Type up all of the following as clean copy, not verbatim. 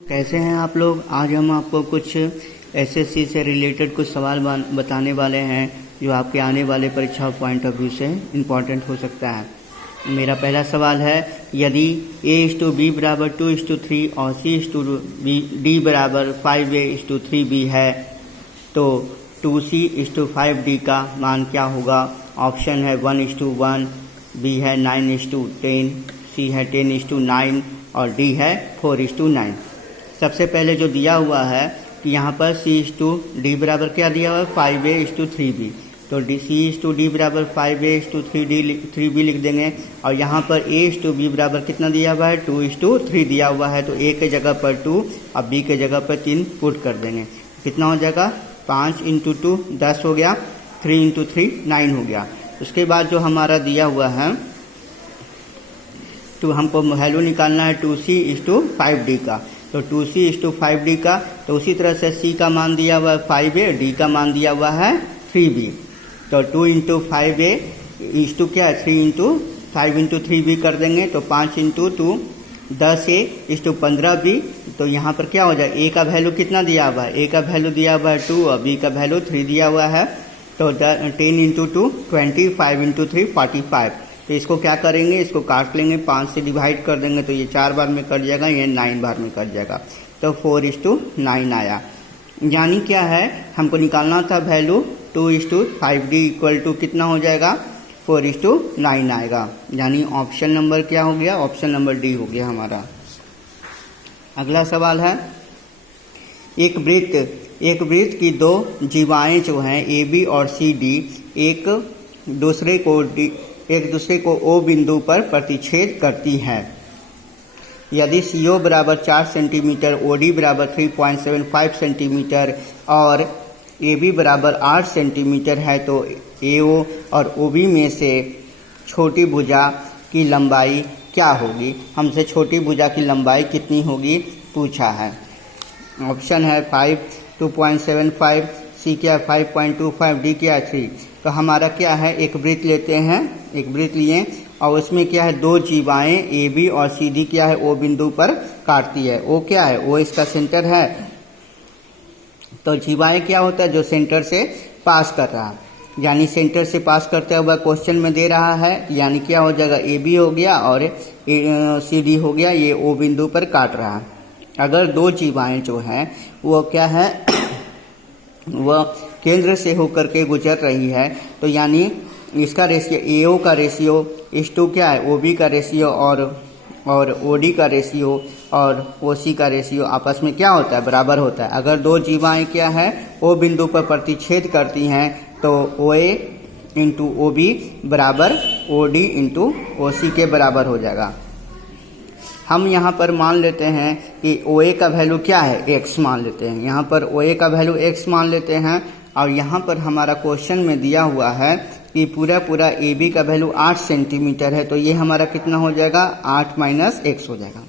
कैसे हैं आप लोग। आज हम आपको कुछ एसएससी से रिलेटेड कुछ सवाल बताने वाले हैं जो आपके आने वाले परीक्षा पॉइंट ऑफ व्यू से इम्पॉर्टेंट हो सकता है। मेरा पहला सवाल है, यदि A/B बराबर 2:3 और C/D बराबर 5A/3B है तो 2C/5D का मान क्या होगा। ऑप्शन है 1:1, B है 9:10, C है 10:9 और D है 4:9। सबसे पहले जो दिया हुआ है कि यहाँ पर C/D बराबर क्या दिया हुआ है 5A/3B, तो C/D बराबर 5A/3B लिख देंगे और यहाँ पर A/B बराबर कितना दिया हुआ है 2:3 दिया हुआ है, तो A के जगह पर 2 और B के जगह पर 3 पुट कर देंगे। कितना हो जाएगा 5 × 2 10 हो गया, 3 × 3 9 हो गया। उसके बाद जो हमारा दिया हुआ है तो हमको वैल्यू निकालना है 2C/5D का, तो 2C/5D का, तो उसी तरह से C का मान दिया हुआ है 5A, D का मान दिया हुआ है 3B, तो 2 × 5A क्या है 3 × 5 × 3B कर देंगे, तो 5 × 2 10A/15B। तो यहाँ पर क्या हो जाए A का वैल्यू कितना दिया हुआ है, A का वैल्यू दिया हुआ है 2 और B का वैल्यू 3 दिया हुआ है, तो 10 × 2 20, 5 × 3 45। तो इसको क्या करेंगे, इसको काट लेंगे, 5 से डिवाइड कर देंगे तो ये 4 बार में कट जाएगा, ये 9 बार में कट जाएगा, तो 4:9 आया। यानी क्या है हमको निकालना था वैल्यू 2:5D इक्वल टू कितना हो जाएगा 4:9 आएगा। यानी ऑप्शन नंबर क्या हो गया, ऑप्शन नंबर डी हो गया हमारा। अगला सवाल है, एक वृत्त की दो जीवाएं जो हैं AB और CD एक दूसरे को O बिंदु पर प्रतिच्छेद करती हैं। यदि CO बराबर 4 सेंटीमीटर, OD बराबर 3.75 सेंटीमीटर और AB बराबर 8 सेंटीमीटर है तो AO और OB में से छोटी भुजा की लंबाई क्या होगी। हमसे छोटी भुजा की लंबाई कितनी होगी पूछा है। ऑप्शन है 5 2.75, C क्या है 5.25, D क्या है 3। तो हमारा क्या है, एक वृत्त लेते हैं, एक वृत्त लिए और उसमें क्या है दो जीवाएं AB और CD क्या है O बिंदु पर काटती है। O क्या है, O इसका सेंटर है, तो जीवाएं क्या होता है जो सेंटर से पास कर रहा है, यानी सेंटर से पास करते हुए क्वेश्चन में दे रहा है, यानी क्या हो जाएगा AB हो गया और CD हो गया, ये O बिंदु पर काट रहा है। अगर दो जीवाएं जो हैं वो क्या है वह केंद्र से होकर के गुजर रही है, तो यानी इसका रेशियो AO का रेशियो इस टू क्या है OB का रेशियो और OD का रेशियो और OC का रेशियो आपस में क्या होता है बराबर होता है। अगर दो जीवाएं क्या है O बिंदु पर प्रतिच्छेद करती हैं तो OA × OB बराबर OD × OC के बराबर हो जाएगा। हम यहाँ पर मान लेते हैं कि OA का वैल्यू क्या है x मान लेते हैं, यहाँ पर OA का वैल्यू x मान लेते हैं और यहाँ पर हमारा क्वेश्चन में दिया हुआ है कि पूरा AB का वैल्यू 8 सेंटीमीटर है, तो ये हमारा कितना हो जाएगा 8 - x हो जाएगा।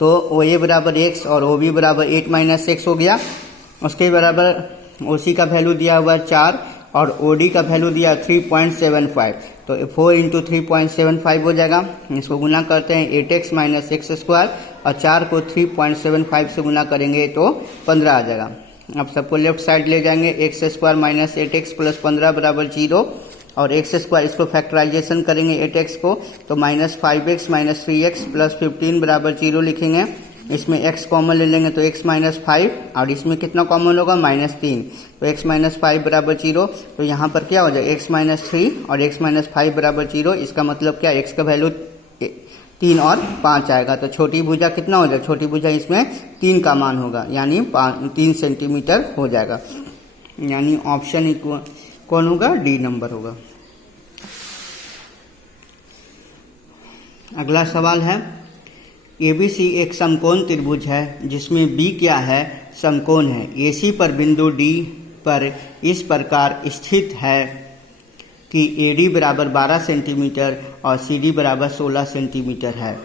तो OA बराबर x और OB बराबर 8 - x हो गया। उसके बराबर OC का वैल्यू दिया हुआ है 4 और OD का वैल्यू दिया 3.75, तो 4 × 3.75 हो जाएगा। इसको गुना करते हैं 8x - x² और 4 को 3.75 से गुना करेंगे तो 15 आ जाएगा। अब सबको लेफ्ट साइड ले जाएंगे, x² - 8x + 15 बराबर 0 और x² इसको फैक्टराइजेशन करेंगे 8x को, तो -5x - 3x + 15 बराबर 0 लिखेंगे। इसमें x कॉमन ले लेंगे तो x - 5 और इसमें कितना कॉमन होगा -3, तो x - 5 बराबर 0। तो यहाँ पर क्या हो जाए x - 3 और x - 5 बराबर 0। इसका मतलब क्या x का वैल्यू 3 और 5 आएगा, तो छोटी भुजा कितना हो जाएगा, छोटी भुजा इसमें 3 का मान होगा, यानी 3 सेंटीमीटर हो जाएगा। यानी ऑप्शन कौन होगा, डी नंबर होगा। अगला सवाल है, ABC एक समकोण त्रिभुज है जिसमें B क्या है समकोण है, AC पर बिंदु D पर इस प्रकार स्थित है कि AD बराबर 12 सेंटीमीटर और CD बराबर 16 सेंटीमीटर है।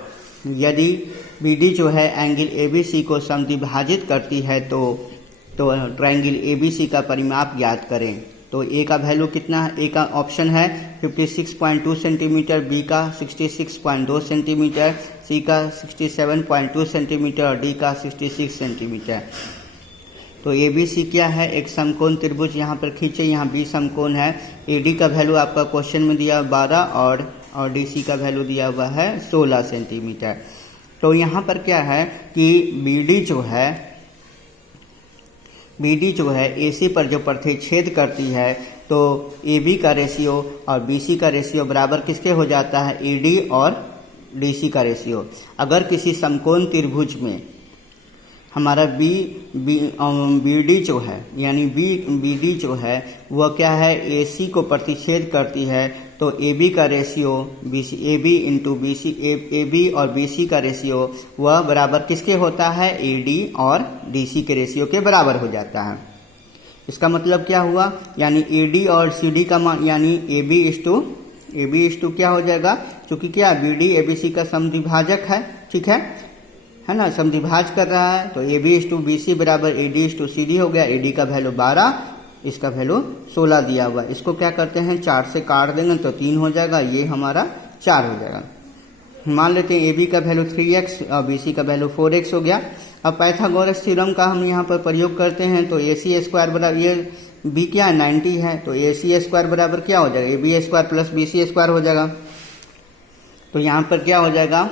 यदि BD जो है एंगल ABC को समद्विभाजित करती है तो ट्रायंगल ABC का परिमाप ज्ञात करें। तो ए का वैल्यू कितना है, ए का ऑप्शन है 56.2 सेंटीमीटर, बी का 66.2 सेंटीमीटर, सी का 67.2 सेंटीमीटर और डी का 66 सेंटीमीटर। तो ए बी सी क्या है, एक समकोण त्रिभुज यहाँ पर खींचे, यहाँ बी समकोण है। ए डी का वैल्यू आपका क्वेश्चन में दिया 12 और डी सी का वैल्यू दिया हुआ है 16 सेंटीमीटर। तो यहाँ पर क्या है कि बी डी जो है ए सी पर जो प्रतिच्छेद करती है, तो ए बी का रेशियो और बी सी का रेशियो बराबर किसके हो जाता है, ए डी और डी सी का रेशियो। अगर किसी समकोण त्रिभुज में हमारा बी डी जो है, यानी बी डी जो है वह क्या है, ए सी को प्रतिच्छेद करती है, तो ए बी का ratio A B into B C, A B और बी सी का रेशियो वह बराबर किसके होता है, ए डी और डी सी के रेशियो के बराबर हो जाता है। इसका मतलब क्या हुआ, यानी ए डी और सी डी का मान, यानी ए बी इस टू क्या हो जाएगा, क्योंकि क्या B D A B C का समद्विभाजक है, ठीक है ना, समद्विभाज कर रहा है। तो ए बी इस टू बी सी बराबर ए डी इस टू सी डी हो गया। ए डी का वैल्यू 12, इसका वैल्यू 16 दिया हुआ। इसको क्या करते हैं, 4 से काट देंगे तो 3 हो जाएगा, ये हमारा 4 हो जाएगा। मान लेते हैं ए बी का वैल्यू 3x और बी सी का वैल्यू 4x हो गया। अब पाइथागोरस थ्योरम का हम यहाँ पर प्रयोग करते हैं, तो ए सी स्क्वायर बराबर, ये बी क्या है 90 है, तो ए सी स्क्वायर बराबर क्या हो जाएगा, A B square plus B C square हो जाएगा। तो यहाँ पर क्या हो जाएगा,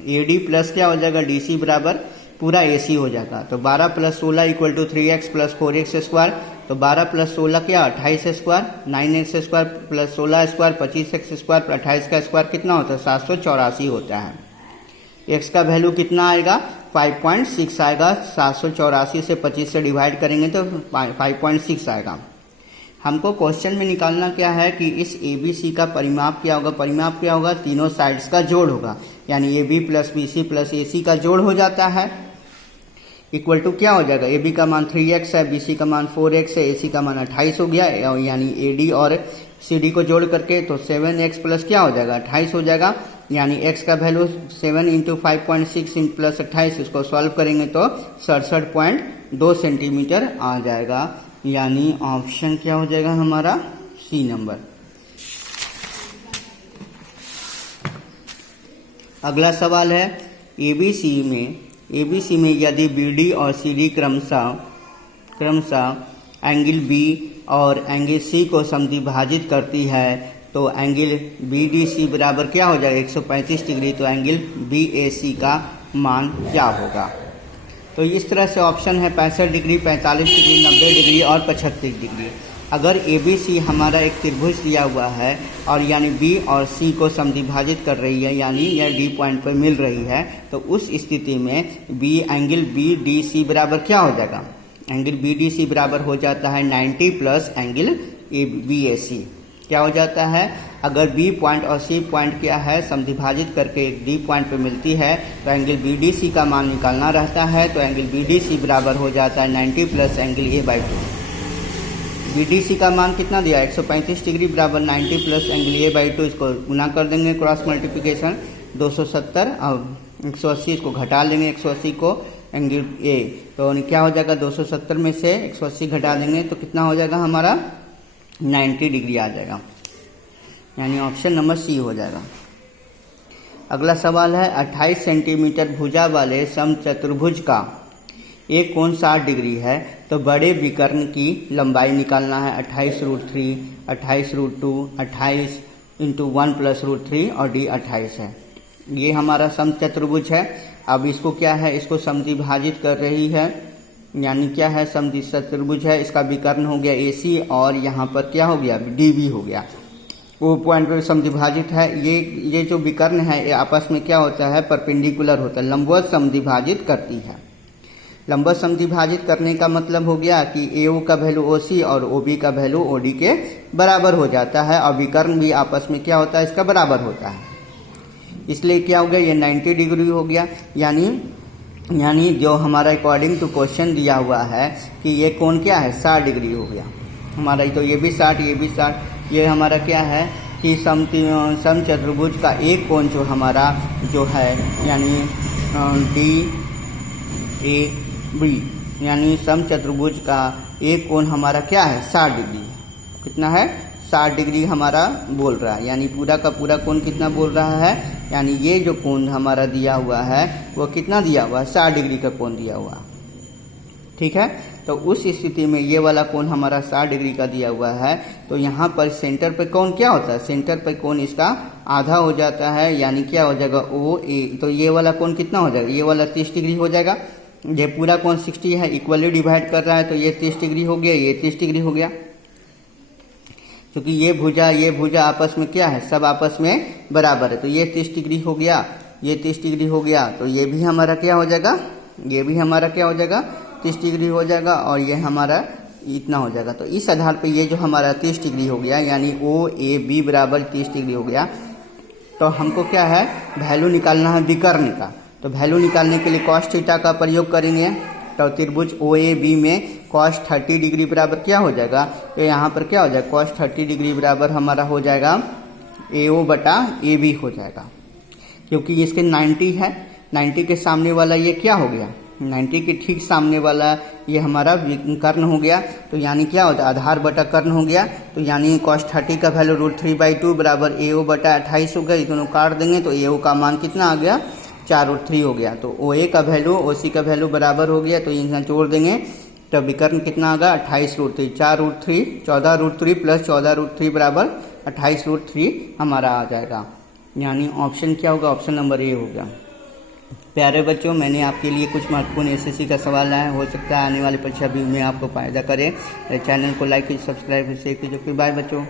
ए डी प्लस क्या हो जाएगा, डी सी बराबर पूरा ए सी हो जाएगा। तो 12 plus 16 equal to 3x plus 4x square. तो 12 प्लस 16 क्या, 28 square, 9x square plus 16 square 25x square plus 28 का स्क्वायर कितना होता है, 784 होता है। x का वैल्यू कितना आएगा, 5.6 आएगा। 784 से 25 से डिवाइड करेंगे तो 5.6 आएगा। हमको क्वेश्चन में निकालना क्या है कि इस ए बी सी का परिमाप क्या होगा, तीनों साइड्स का जोड़ होगा, यानी a b plus B c plus a c का जोड़ हो जाता है, इक्वल टू क्या हो जाएगा, ए बी का मान 3x है, बी सी का मान 4x है, ए सी का मान 28 हो गया, यानी ए डी और सी डी को जोड़ करके तो 7x प्लस क्या हो जाएगा, 28 हो जाएगा। यानी x का वैल्यू 7 इंटू 5.6 प्लस 28, इसको सॉल्व करेंगे तो 67.2 सेंटीमीटर आ जाएगा। यानी ऑप्शन क्या हो जाएगा हमारा, सी नंबर। अगला सवाल है, एबीसी में यदि बीडी और सीडी क्रमशः एंगल बी और एंगल सी को समद्विभाजित करती है, तो एंगल बीडीसी बराबर क्या हो जाएगा, 135 डिग्री। तो एंगल बीएसी का मान क्या होगा। तो इस तरह से ऑप्शन है 65 डिग्री, 45 डिग्री, 90 डिग्री और 75 डिग्री। अगर एबीसी हमारा एक त्रिभुज दिया हुआ है और यानी बी और सी को समद्विभाजित कर रही है, यानी यह डी पॉइंट पर मिल रही है, तो उस स्थिति में एंगल बी डी सी बराबर क्या हो जाएगा, एंगल बी डी सी बराबर हो जाता है 90 प्लस एंगल बी ए सी। क्या हो जाता है, अगर बी पॉइंट और सी पॉइंट क्या है समद्विभाजित करके एक डी पॉइंट पे मिलती है, तो एंगल बी डी सी का मान निकालना रहता है। तो एंगल बी डी सी बराबर हो जाता है 90 plus angle A by 2। B D C का मान कितना दिया, 135 डिग्री बराबर 90 प्लस एंगल ए बाई 2। इसको गुना कर देंगे, क्रॉस मल्टीप्लिकेशन 270 और 180, इसको घटा लेंगे 180 को एंगल ए, तो क्या हो जाएगा 270 में से 180 घटा देंगे तो कितना हो जाएगा हमारा 90 डिग्री आ जाएगा, यानी ऑप्शन नंबर सी हो जाएगा। अगला सवाल है 28 सेंटीमीटर भुजा वाले समचतुर्भुज का एक कोण 60 डिग्री है, तो बड़े विकर्ण की लंबाई निकालना है। 28√3, 28√2, 28 इंटू 1 प्लस √3 और डी 28 है। ये हमारा समचतुर्भुज है। अब इसको क्या है, इसको समद्विभाजित कर रही है, यानी क्या है समचतुर्भुज है, इसका विकर्ण हो गया AC और यहाँ पर क्या हो गया DB हो गया, वो पॉइंट पर समद्विभाजित है। ये जो विकर्ण है ये आपस में क्या होता है, परपेंडिकुलर होता है, लंबवत समद्विभाजित करती है। लंबवत समद्विभाजित करने का मतलब हो गया कि AO का वैल्यू OC और OB का वैल्यू OD के बराबर हो जाता है, और विकर्ण भी आपस में क्या होता है, इसका बराबर होता है। इसलिए क्या हो गया, ये 90 डिग्री हो गया। यानी जो हमारा अकॉर्डिंग टू क्वेश्चन दिया हुआ है कि ये कोण क्या है 60 डिग्री हो गया हमारा। तो ये भी 60, ये भी 60। ये हमारा क्या है कि समचतुर्भुज का एक कोण जो हमारा जो है यानी DAB, यानी समचतुर्भुज का एक कोण हमारा क्या है 60 डिग्री। कितना है 60 डिग्री हमारा बोल रहा है, यानी पूरा का पूरा कोण कितना बोल रहा है, यानी ये जो कोण हमारा दिया हुआ है वो कितना दिया हुआ है, 60 डिग्री का कोण दिया हुआ है। ठीक है, तो उस स्थिति में ये वाला कोण हमारा 60 डिग्री का दिया हुआ है, तो यहाँ पर सेंटर पे कोण क्या होता है, सेंटर पे कोण इसका आधा हो जाता है, यानी क्या हो जाएगा ओ ए। तो ये वाला कोण कितना हो जाएगा, ये वाला 30 डिग्री हो जाएगा। ये पूरा कोण 60 है, इक्वली डिवाइड कर रहा है, तो ये 30 डिग्री हो गया, ये 30 डिग्री हो गया, क्योंकि ये भुजा आपस में क्या है, सब आपस में बराबर है। तो ये 30 डिग्री हो गया, ये 30 डिग्री हो गया, तो ये भी हमारा क्या हो जाएगा, ये भी हमारा क्या हो जाएगा, 30 डिग्री हो जाएगा, और ये हमारा इतना हो जाएगा। तो इस आधार पे ये जो हमारा 30 डिग्री हो गया, यानी ओ ए बी बराबर 30 डिग्री हो गया। तो हमको क्या है, वैल्यू निकालना है विकर्ण का। तो वैल्यू निकालने के लिए cos थीटा का प्रयोग करेंगे। तो त्रिभुज ओ ए बी में cos 30 डिग्री बराबर क्या हो जाएगा, तो यहाँ पर क्या हो जाएगा, cos 30 डिग्री बराबर हमारा हो जाएगा AO बटा AB हो जाएगा, क्योंकि इसके 90 है, 90 के सामने वाला ये क्या हो गया, 90 के ठीक सामने वाला ये हमारा कर्ण हो गया। तो यानी क्या होता है, आधार बटा कर्ण हो गया। तो यानी cos 30 का वैल्यू √3/2 बराबर AO बटा 28 हो गया। ये दोनों काट देंगे तो AO का मान कितना आ गया, 4√3 हो गया। तो OA का वैल्यू OC का वैल्यू बराबर हो गया, तो यहाँ जोड़ देंगे तो विकर्ण कितना आ गया, 28√3, 4√3, 14√3 प्लस 14√3 बराबर 28√3 हमारा आ जाएगा। यानी ऑप्शन क्या होगा, ऑप्शन नंबर ए हो गया। प्यारे बच्चों, मैंने आपके लिए कुछ महत्वपूर्ण SSC का सवाल लाया, हो सकता है आने वाली परीक्षा भी में आपको फायदा करे। चैनल को लाइक कीजिए, सब्सक्राइब कीजिए। बाय बच्चों।